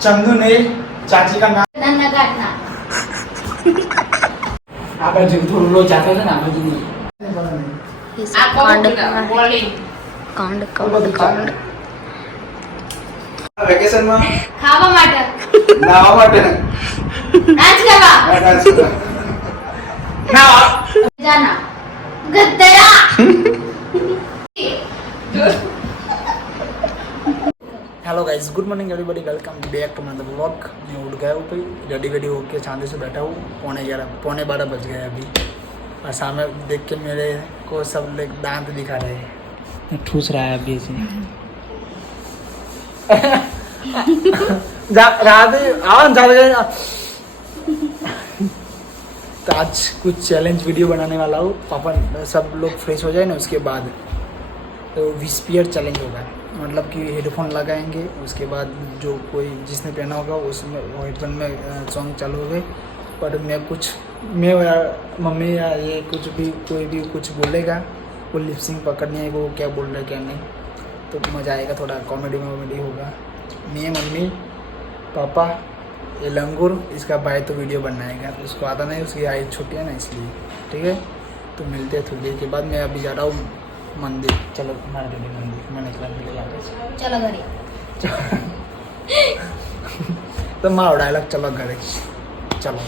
चंदू ने चाची का नाम नन्ना काटना આ બાજુ થોડું લો જાતો છે ને આ બાજુ નહીં આ કાંડ કાંડ વેકેશન માં ખાવા માટે નાવા માટે નાચ કરવા ના જાના ગદ્દરા hello guys good morning everybody welcome back to my vlog मैं उठ गया हूँ भाई रेडी वेडी होके चांदी से बैठा हूँ 11:45 बज गए अभी और सामने देख के मेरे को सब लोग दांत दिखा रहे हैं ठूस रहा है अभी ऐसे तो आज कुछ चैलेंज वीडियो बनाने वाला हूँ पापा सब लोग फ्रेश हो जाए ना उसके बाद तो विस्पियर चैलेंज होगा मतलब कि हेडफोन लगाएंगे उसके बाद जो कोई जिसने पहना होगा उसमें हेडफोन में सॉन्ग चालू हो गए पर मैं या मम्मी या ये कुछ भी कोई भी कुछ बोलेगा वो लिपसिंग पकड़नी है वो क्या बोल रहा है क्या नहीं तो मज़ा आएगा थोड़ा कॉमेडी होगा मैं मम्मी पापा ये लंगूर इसका भाई तो वीडियो बनाएगा उसको आता नहीं उसकी आई छोटी है ना इसलिए ठीक है तो मिलते हैं थोड़ी देर के बाद मैं अभी जा रहा हूँ मंदिर चलो हमारे मंदिर मैं निकला चलो घरे तो मारो डायलॉग चलो घरे चलो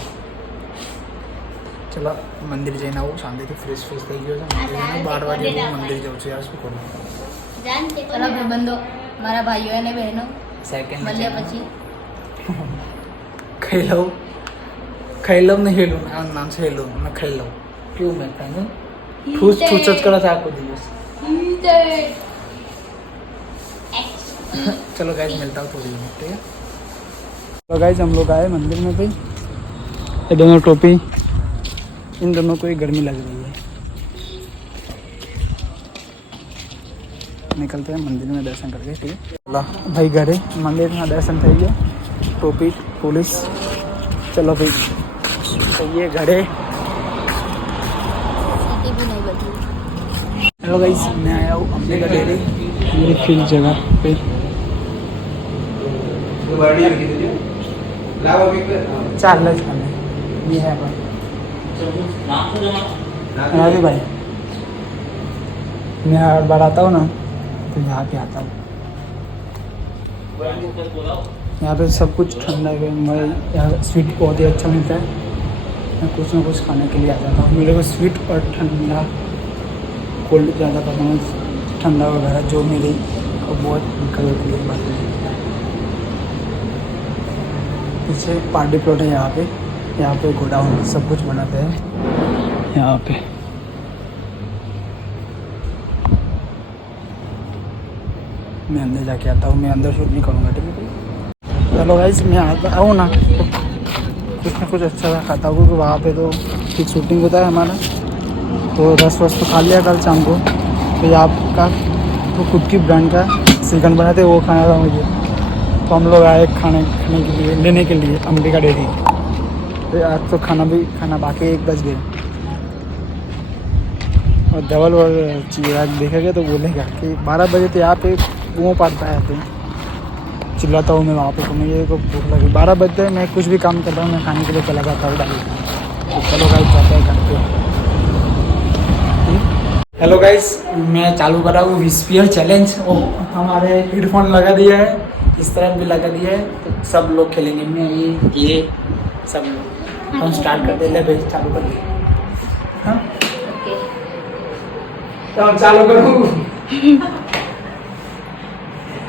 चलो મંદિર જઈને આવું શાંતિથી ફ્રેશ થઈ ગયો છે મંદિર જઈને 12 વાગે મંદિર જાઉં છું યાર શું કરું ચલો ભાઈબંધો મારા ભાઈઓ અને બહેનો સેકન્ડ મળ્યા પછી ખાઈ લઉં ને હેલું આ નામ છે હેલું મેં ખાઈ લઉં કેવું મેં ખાઈ ठूस ठूस करा था आपको दिवस चलो गाइस मिलता हूँ थोड़ी देर ठीक है तो गाइस हम लोग आए मंदिर में भाई ये दोनों टोपी इन दोनों को ही गर्मी लग रही है निकलते हैं मंदिर में दर्शन करके ठीक है भाई घरे मंदिर में दर्शन થઈ गया टोपी पुलिस चलो भाई तो ये घरे हेलो गाइस मैं आया हूँ अपने का डेरी मेरी फील्ड जगह पे चार लज खाने ये है भाई भाई मैं हर बार आता हूँ ना तो यहाँ पे आता हूँ यहाँ पे सब कुछ ठंडा है मैं यहाँ स्वीट बहुत ही अच्छा मिलता है मैं कुछ ना कुछ खाने के लिए आ जाता हूँ मेरे को स्वीट और ठंडा कोल्ड ज़्यादा पसंद है ठंडा वगैरह जो मेरी बहुत दिक्कत होती है बात पीछे पार्टी प्लॉट है यहाँ पे गोडाउन सब कुछ बनाते हैं यहाँ पे मैं अंदर जाके आता हूँ मैं अंदर शूट नहीं करूँगा ठीक है चलो गाइस मैं आता आऊँ ना तो कुछ ना कुछ अच्छा सा खाता हूँ क्योंकि वहाँ पे तो ठीक शूटिंग होता है हमारा तो रस वस तो खा लिया कल शाम को तो यहाँ का तो खुद की ब्रांड का चिकन बनाते वो खाना था मुझे तो हम लोग आए खाने के लिए लेने के लिए अंबिका डेयरी तो आज तो खाना बाकी 1 बज गए और डबल और चिराग देखेगा तो बोलेगा कि 12 बजे तो यहाँ पे वो पड़ता है तो चिल्लाता हूँ मैं वहाँ पे तो मुझे को भूख लगी 12 बजते मैं कुछ भी काम करता हूँ मैं खाने के लिए चला जाता हूँ डाली तो चलो गाइस जाते हैं करते हेलो गाइस मैं चालू कर रहा हूँ विस्पियर चैलेंज और हमारे हेडफोन लगा दिया है इस तरह भी लगा दिया है तो सब लोग खेलेंगे मैं ये सब लोग हम स्टार्ट करते हैं भाई चालू कर दिए हाँ तो चालू करूँ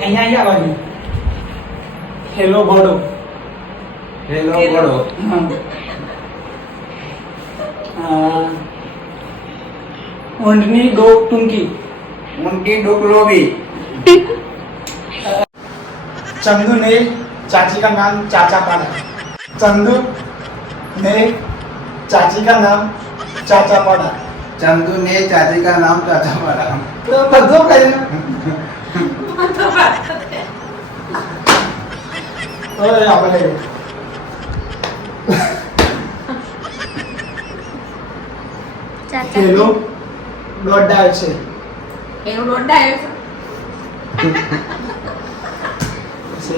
અહીંયા બાજુ હેલો બોડો ऊँटनी डोक टुंकी उनकी डोकलोबी चंदू ने चाची का नाम चाचा पाड़ा चंदू ने चाची का नाम चाचा पाड़ा चंदू ने चाची का नाम चाचा पड़ा तो बदलो कहीं ओए આપણે ચાચા હેલો દોડા છે એનું દોડા આવ્યો છે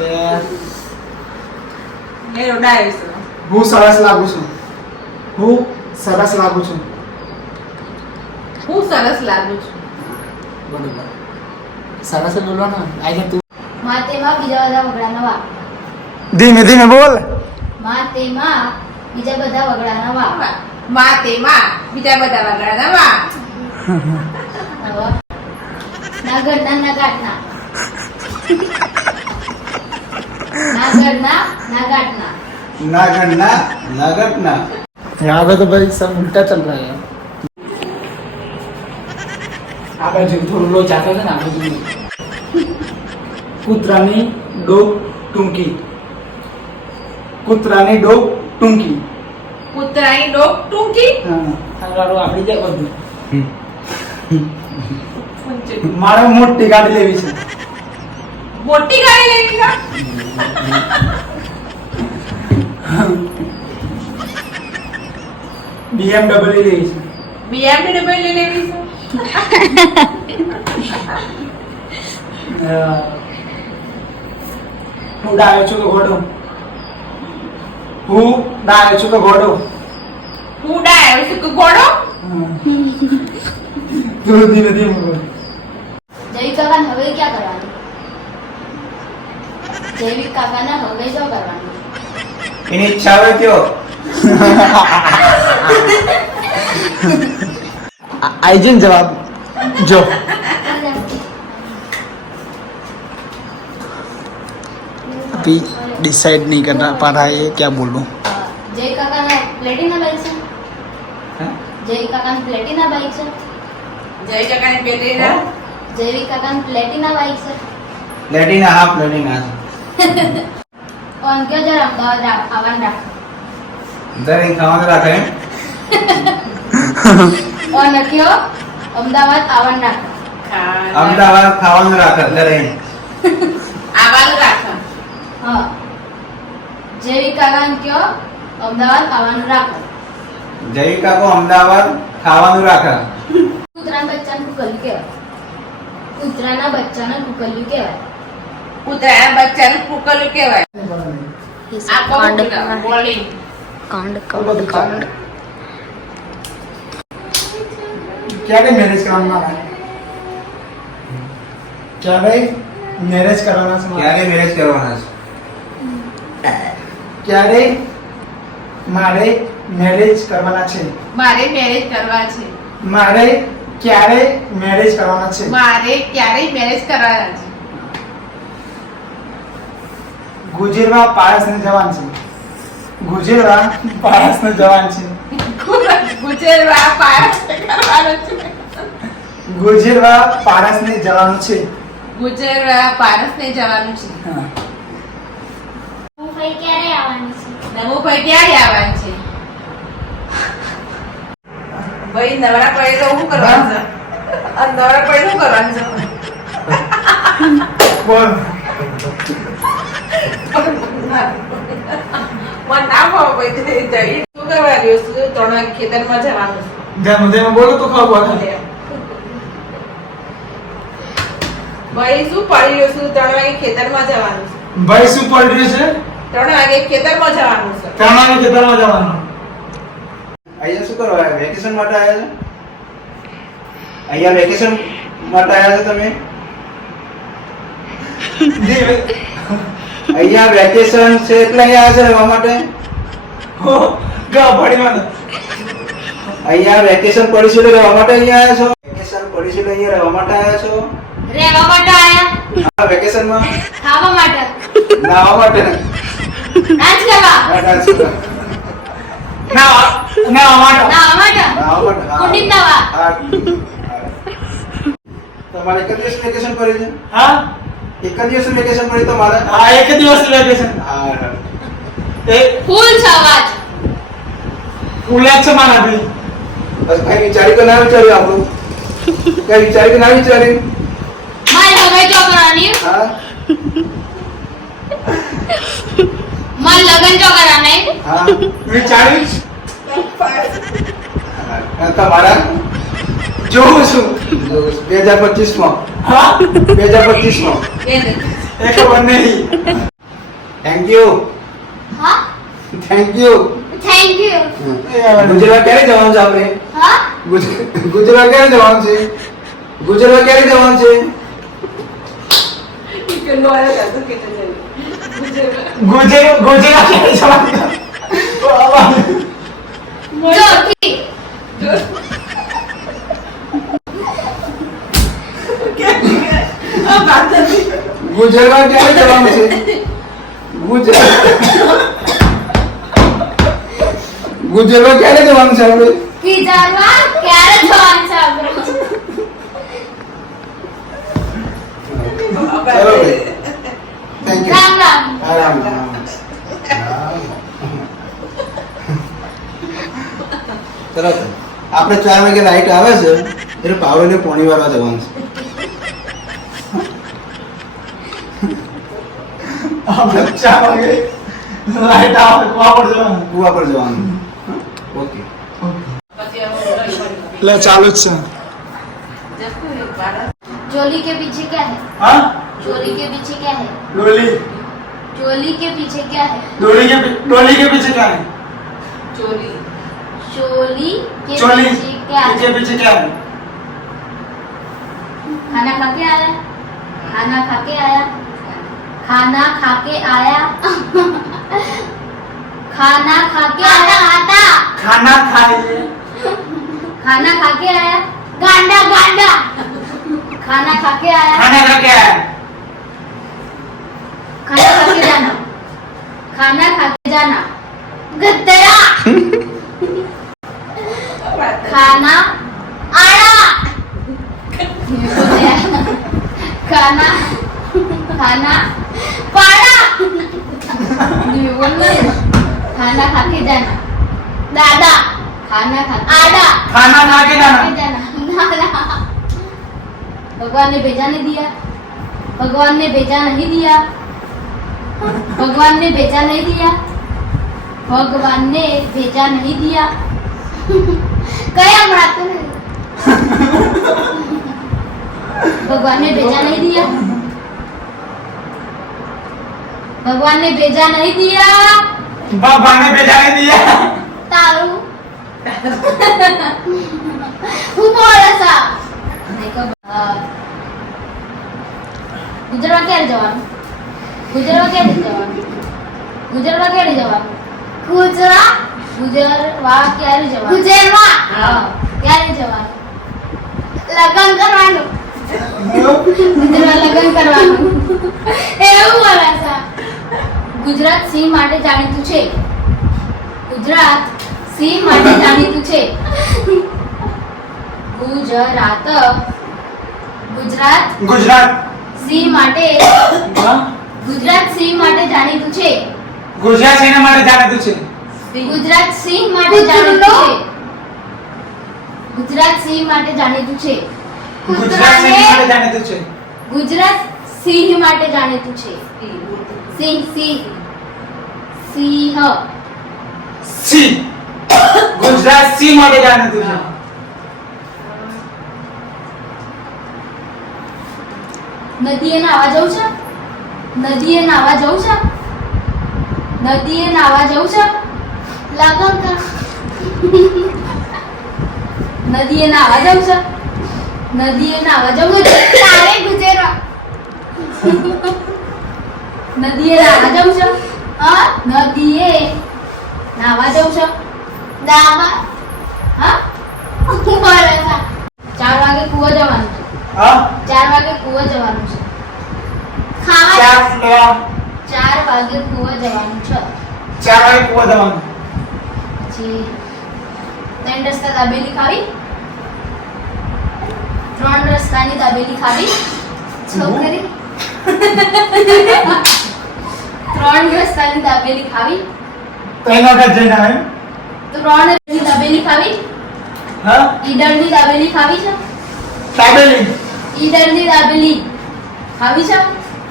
મેં રોડાયો છું. હું સરસ લાગુ છું. હું સરસ લાગુ છું. હું સરસ લાગુ છું. બરોબર. સરસ જ બોલવાનું. આજે તું માં તેમાં બીજા બધા વગડાના વા. ધીમે ધીમે બોલ. માં તેમાં બીજા બધા વગડાના વા. માં તેમાં બીજા બધા વગાડના વા. હવે ના ઘરના ના ગાંઠના. ના ઘરના ના ગાંઠના. ना घटना ना घटना यहाँ पे तो भाई सब उल्टा चल रहा है. આ બાજુ થોડું લો ચાતો છે ને આ બાજુ કૂતરાની ડોક ટૂંકી. કૂતરાની ડોક ટૂંકી. કૂતરાની ડોક ટૂંકી. હા તારું આપડી જાય બધું. મારે મોટી ગાડી લેવી છે. મોટી ગાડી લેવી છે. BMW લેવી છે. BMW લેવી છે. હું ડાયો છું કે ઘોડો. હું ડાયો છું કે ઘોડો. હું ડાયો છું કે ઘોડો. તું ધીમે ધીમે બોલ. જૈવિક કાકાને હવે ક્યાં કરવાનું? જૈવિક કાકાને હવે શું કરવાનું? એની ઈચ્છા હોય ત્યો आई जिन जवाब जो अभी डिसाइड नहीं कर पा रहा है ये क्या बोलूं. જય કાકાને પ્લેટિના બાઈક છે. हाँ? જય કાકાને પ્લેટિના બાઈક છે. જય કાકાની બેટરીના જૈવિક કાકાને પ્લેટિના બાઈક છે. लेटिना हाँ लेटिना ઓન કયો જરા અમદાવાદ આવવાનું રાખ. दर खावा रखे ઓન કયો અમદાવાદ આવવાનું રાખ. अहमदाबाद खावा रखे दर આવાનું રાખો. હા જૈવિક કાકાને કયો અમદાવાદ આવવાનું રાખ. जयिका को अहमदाबाद खावा रखे કૂતરાના બચ્ચાને કુકલ્યું કહેવાય. કૂતરાના બચ્ચાને કુકલ્યું કહેવાય. કૂતરાના બચ્ચાને કુકલું કહેવાય. આ કોણ બોલી કાંડ क्या रे मैरिज कराना है. क्या रे मैरिज कराना है. क्या के मैरिज करवाना क्या रे मारे मैरिज करवाना છે. મારે મેરેજ કરવા છે. મારે ક્યારે મેરેજ કરવાના છે. મારે ક્યારેય મેરેજ કરવાના છે. ગુજરવા પારસને જવાન છે. ગુજરવા પારસને જવાન છે. ગુજરાતમાં પારસ કરવાનો છે. ગુજરવા પારસને જવાનું છે. ગુજરાતમાં પારસને જવાનું છે. હા. હું ભાઈ ક્યારે આવવાની છે? નમુભાઈ ક્યારે આવવાનું છે? ભાઈ નવરા પડે તો શું કરવાનું છે? આ નવરા પડે શું કરવાનું છે? બોલ. મને ના ભાવ ભાઈ તે જઈ શું કરવા ગયો છું? 3 વાગે ખેતરમાં જવાનું છે. ધીમે ધીમે બોલો તો ખબર પડે. ભાઈ શું પડી રહ્યો છું? 3 વાગે ખેતરમાં જવાનું છે. ભાઈ શું પડી રહ્યું છે. 3 વાગે ખેતરમાં જવાનું છે. તમારે ખેતરમાં જવાનું. અહીંયા શું કરવા આવ્યા? વેકેશન માટે આવ્યા છો? અહીંયા વેકેશન માટે આવ્યા છો તમે? અહીંયા વેકેશન છે એટલે અહીંયા આવ્યા છો રહેવા માટે? હો ગા પડીમાં. અહીંયા વેકેશન પડી છે એટલે રહેવા માટે અહીંયા આવ્યા છો? વેકેશન પડી છે એટલે અહીંયા રહેવા માટે આવ્યા છો? રહેવા માટે આયા. હા વેકેશનમાં ખાવા માટે. નાહવા માટે નાચ કરવા. ના ના અમારો. નાવા માટે. નાહવા માટે હા. કુંડી નાવા. હા. તમારે એક જ દિવસ વેકેશન પડી છે? હા એક જ દિવસ વેકેશન પડી તમારે? હા એક દિવસ વેકેશન. હા એ ફૂલ છે અવાજ. ઉલ્લેખ છે મારા ભાઈ. બસ કઈ વિચારી તો ના વિચાર્યું આપણું? કઈ વિચારી તો ના વિચાર્યું? મારે હવે જો કરવાની. હા મારે લગન જો કરવાના. હા વિચાર્યું તમારા જોઉં છું. 2025 માં હા 2025 માં એ નથી. એ ખબર નહીં. થેન્ક યુ હા thank you. Thank you. Gujarat ક્યારે જવાનું છે આપણે? હા ગુજરાત ક્યારે જવાનું છે? ગુજરાત ક્યારે જવાનું છે? કેટલો આવ્યો કાતો કેટલો જાય ગુજરાત ક્યારે જવાનું છે? ચોથી આ વાત નથી ગુજરાત ક્યારે જવાનું છે? ગુજરાત ક્યારે જવાનું છે આપણે? વિચારવા ક્યારે જવાનું છે આપણે? ચલો ભાઈ. Thank you. રામ રામ. આરામ. ચલો આપણે 4 વાગે લાઈટ આવે છે એટલે પાવડરને પોણી વાળવા જવાનું છે. આપણે 4 વાગે લાઈટ આવે કુવા પર જવાનું. કુવા પર જવાનું. ઓકે. પછી હવે એટલે ચાલુ જ છે. જતું રહ્યું ભારત चोली के पीछे क्या है? हाँ चोली के पीछे क्या है? डोली चोली के पीछे क्या है? डोली के पीछे क्या है? ચોરી चोली के चोली पीछे क्या के है? पीछे क्या है? खाना खा के आया. खाना खा के आया. खाना खा के आया. खाना खा के आया. खाना खाइए. खाना खा के आया. गांडा गांडा. खाना खा के आया. खाना का क्या है? खाना खा के जाना. खाना खा के जाना. गद्दरा. खाना आड़ा. खाना खाना पाड़ा. खाना खा के जाना. दादा. खाना खा आड़ा. खाना खा के जाना. जाना. भगवान ने भेजा नहीं दिया. भगवान ने भेजा नहीं दिया. भगवान ने भेजा नहीं दिया. भगवान ने भेजा नहीं दिया. कया मराते नहीं. भगवान ने भेजा नहीं दिया. भगवान ने भेजा नहीं दिया. भगवान ने भेजा नहीं दिया. तारू. હું બોલે સા ગુજરાત ક્યારે જવાનું? ગુજરાત ક્યારે જવાનું? ગુજરાત ક્યારે જવાનું? ગુજરાત ક્યારે જવાનું? ગુજરાત હા ક્યારે જવાનું? લગન કરવાનું. ગુજરાત લગન કરવાનું. એવું બોલે સા. ગુજરાત સિંહ માટે જાણીતું છે. ગુજરાત સિંહ માટે જાણીતું છે. ગુજરાત સિંહ માટે ગુજરાત સિંહ માટે જાણીતું છે. ગુજરાત સેના માટે જાણીતું છે. ગુજરાત સિંહ માટે જાણીતું છે. ગુજરાત સિંહ માટે જાણીતું છે. ગુજરાત સેના માટે જાણીતું છે. ગુજરાત સિંહ માટે જાણીતું છે. સિંહ સિંહ સિંહ સી ગુજરાત સી માટે જાણીતું છે. નદીએ નાવા જવું છે. નદીએ નાવા જવું છે. નદીએ નાવા જવું છે. લગન કર. નદીએ નાવા જવું છે. નદીએ નાવા જવું છે. તારે ગુજેરા. નદીએ નાવા જવું છે. નદીએ નાવા જવું છે. નાવા હા 4 વાગે કૂવો જવાનું છે. હા 4 વાગે કૂવો જવાનું છે. ખાવા 4 વાગે કૂવો જવાનું છે. 4 વાગે કૂવા જવાનું. પછી 3 રસ્તા દાબેલી ખાવી. 3 રસ્તાની દાબેલી ખાવી. છોકરી 3 રસ્તાની દાબેલી ખાવી. 3 વખત જઈને આવે. 3 ની દાબેલી ખાવી. હા ઈડળની દાબેલી ખાવી છે. દાબેલી ઈડળની દાબેલી ખાવી છે.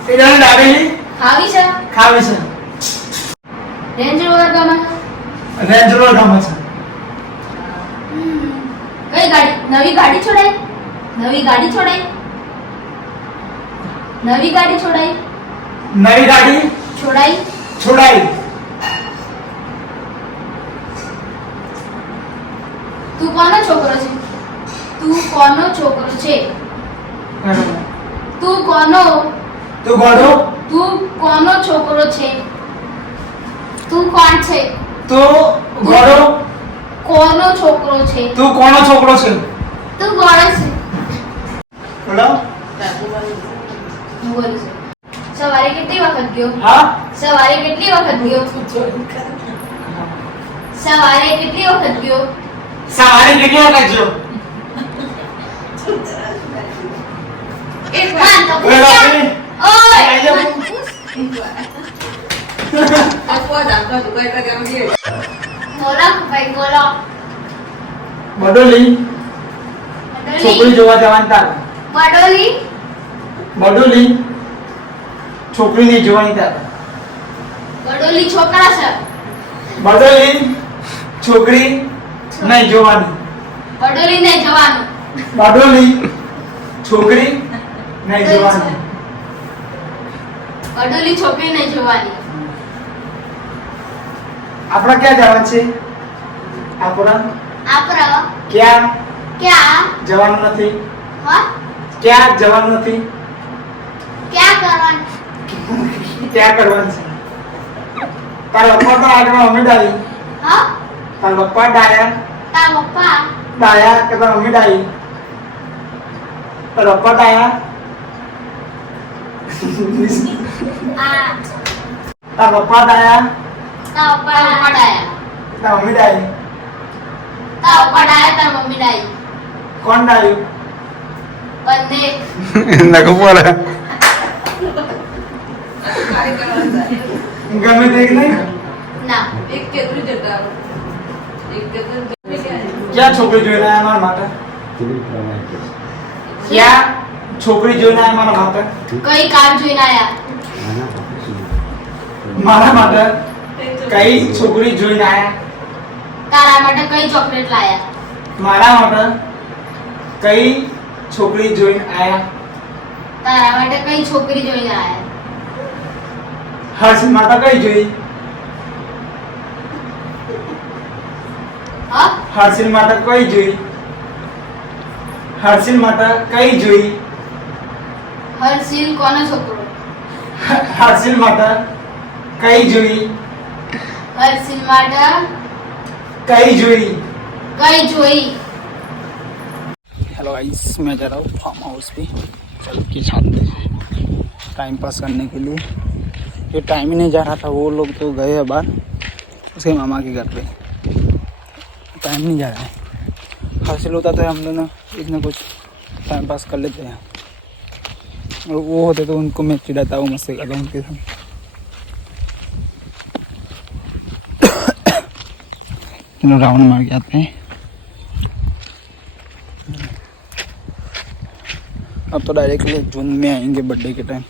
ઈડળની દાબેલી ખાવી છે. ખાવી છે. રેન્જ રોવર ગમે છે. રેન્જ રોવર ગમે છે. કઈ ગાડી? નવી ગાડી છોડાઈ. નવી ગાડી છોડાઈ. નવી ગાડી છોડાઈ. નવી ગાડી છોડાઈ. છોડાઈ. કોનો છોકરો છે? તું કોનો છોકરો છે? તું કોનો તું ગોડો તું કોનો છોકરો છે? તું કોણ છે? તું ગોડો કોનો છોકરો છે? તું કોનો છોકરો છે? તું ગોળો છે. બોલો હું બોલું છું. સવારે કેટલી વખત ગયો? હા સવારે કેટલી વખત ગયો? સવારે કેટલી વખત ગયો? સવારે કેટલી વખત જો એક હા, તો ઓય બાપરે. ઓય! આઈ જાઓ. આપવા દાખલા તું કઈ કઈ આમ જે બોલો ભાઈ બોલો. બડોલી છોકરી જોવા જવાનું તાર બડોલી બડોલી છોકરી ની જોવાની તાર બડોલી છોકરા છે. બડોલી છોકરી નહીં જોવાની બડોલી ને જવાનું. બડોલી છોકરી નહીં જોવાની બડોલી છોકરી ને જોવાની. આપણે ક્યાં જવાનું છે આપણા આપણે ક્યાં ક્યાં જવાનું નથી હા ક્યાં જવાનું નથી ક્યાં કરવાનું? ક્યાં કરવાનું છે તારા પપ્પા તો આગળ મમ્મી ડાળી હા તારા પપ્પા ડાયા તાર પપ્પા ડાયા કે તારા મમ્મી ડાળી તારા પપ્પા ડાયા આ તારા પપ્પા ડાયા તાર પપ્પા ડાયા. તારા મમ્મી ડાળી તાર પપ્પા ડાયા તાર મમ્મી ડાઈ. કોણ ડાળ્યું બંને નકુપોરા કાર્ય કરવાના ગમે તે એક નહીં ના એક કેતરું જતા એક કેતરું ક્યાં છોકરી જોઈને આયા મારા માટે ક્યાં છોકરી જોઈને આયા મારા માટે કઈ કાર જોઈને આયા? મારા માટે કઈ છોકરી જોઈને આયા તારા માટે કઈ ચોકલેટ લાયા? મારા માટે કઈ છોકરી જોઈને આયા તારા માટે કઈ છોકરી જોઈને આયા? હર્ષ માટે કઈ જોઈ હા હર્ષિલ માટે કઈ જોઈ હર્ષિલ માટે કઈ જોઈ હર્ષિલ કોનો છોકરો? હર્ષિલ માટે કઈ જોઈ હર્ષિલ માટે कई जोई कई जोई. हेलो गाइस मैं जा रहा हूँ फार्म हाउस पे चल के शांति से टाइम पास करने के लिए. ये टाइम ही नहीं जा रहा था, वो लोग तो गए हैं बाहर उसके मामा के घर पे. टाइम नहीं जा रहा है. हासिल होता था हम दोनों कुछ ना कुछ टाइम पास कर लेते हैं. और वो होते तो उनको मैं चिढ़ाता हूँ, मस्ती करता हूँ उनके साथ. चलो राउंड मार के आते हैं. अब तो डायरेक्टली जून में आएंगे बर्थडे के टाइम.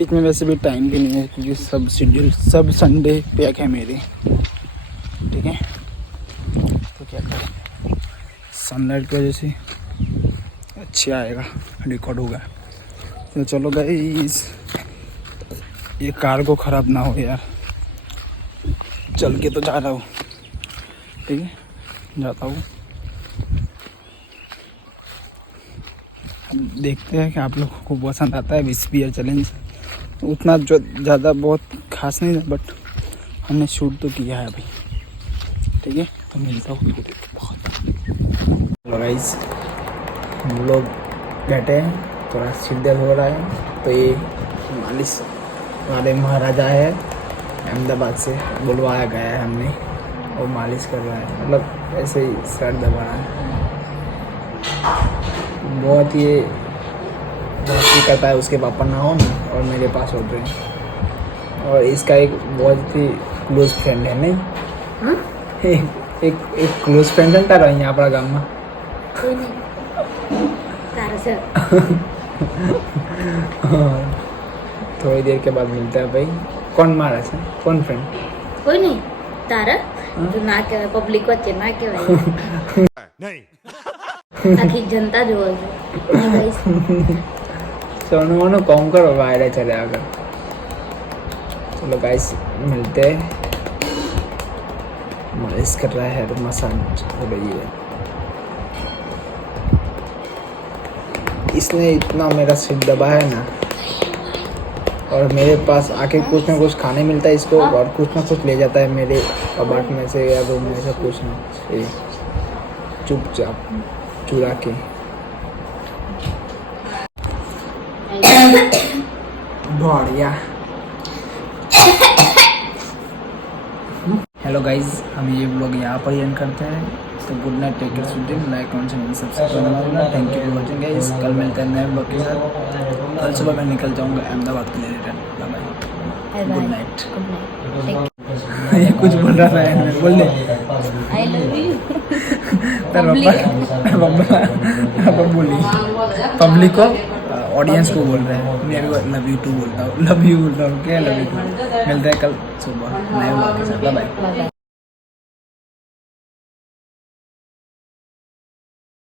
इसमें वैसे भी टाइम भी नहीं है क्योंकि सब शेड्यूल सब संडे पैक है मेरे. ठीक है तो क्या करें, सनलाइट की वजह से अच्छा आएगा, रिकॉर्ड होगा. तो चलो गाइस ये कार को ख़राब ना हो यार. चल के तो जा रहा हूँ. ठीक है जाता हूँ. देखते हैं कि आप लोगों को पसंद आता है विस्पीयर चैलेंज. उतना जो ज़्यादा बहुत खास नहीं है बट हमने शूट तो किया है अभी. ठीक है तो मिलता हूँ थोड़ी देर बहुत. हेलो गाइस हम लोग बैठे हैं, थोड़ा सिर दर्द हो रहा है तो ये मालिश वाले महाराजा है अहमदाबाद से बुलवाया गया है हमने. वो मालिश कर रहा है, मतलब ऐसे ही सर दबा रहा है. बहुत ही दोस्ती करता है, उसके पापा ना हो ना और मेरे पास होते हैं. और इसका एक बहुत ही क्लोज फ्रेंड है नहीं. एक क्लोज फ्रेंड है तारा यहाँ अपना गाँव में. कोई नहीं तारा से थोड़ी देर के बाद मिलता है भाई. कौन मारा है, कौन फ्रेंड? कोई नहीं तारा जो ना कहेवाय पब्लिक वच्चे ना कहेवाय आखी जनता જોવે છે. सोनू वोनू कौन करो वायरल चले आकर. चलो गाइस मिलते हैं. मालिश कर रहा है, मसाज हो रही है. इसने इतना मेरा सिर दबाया है ना, और मेरे पास आके कुछ ना कुछ खाने मिलता है इसको, और कुछ ना कुछ ले जाता है मेरे कबाट में से या रूम में से कुछ ना से चुपचाप चुरा के। बढ़िया। हेलो गाइज, हम ये ब्लॉग यहाँ पर एंड करते हैं। तो good night, take care, sweet, like comment channel subscribe करना भूलना। Thank you for watching guys. कल मिलते हैं नए ब्लॉग के साथ। कल सुबह मैं निकल जाऊँगा अहमदाबाद के लिए return. Bye bye, good night. Good night. ये कुछ बोल रहा था, बोल दे। I love you. पापा बोली पब्लिक को, ऑडियंस को बोल रहे हैं, मेरे को लव यू टू बोलता हूँ, लव यू बोलता हूँ, क्या लव यू टू। मिलते हैं कल सुबह नए ब्लॉग के साथ। Bye bye.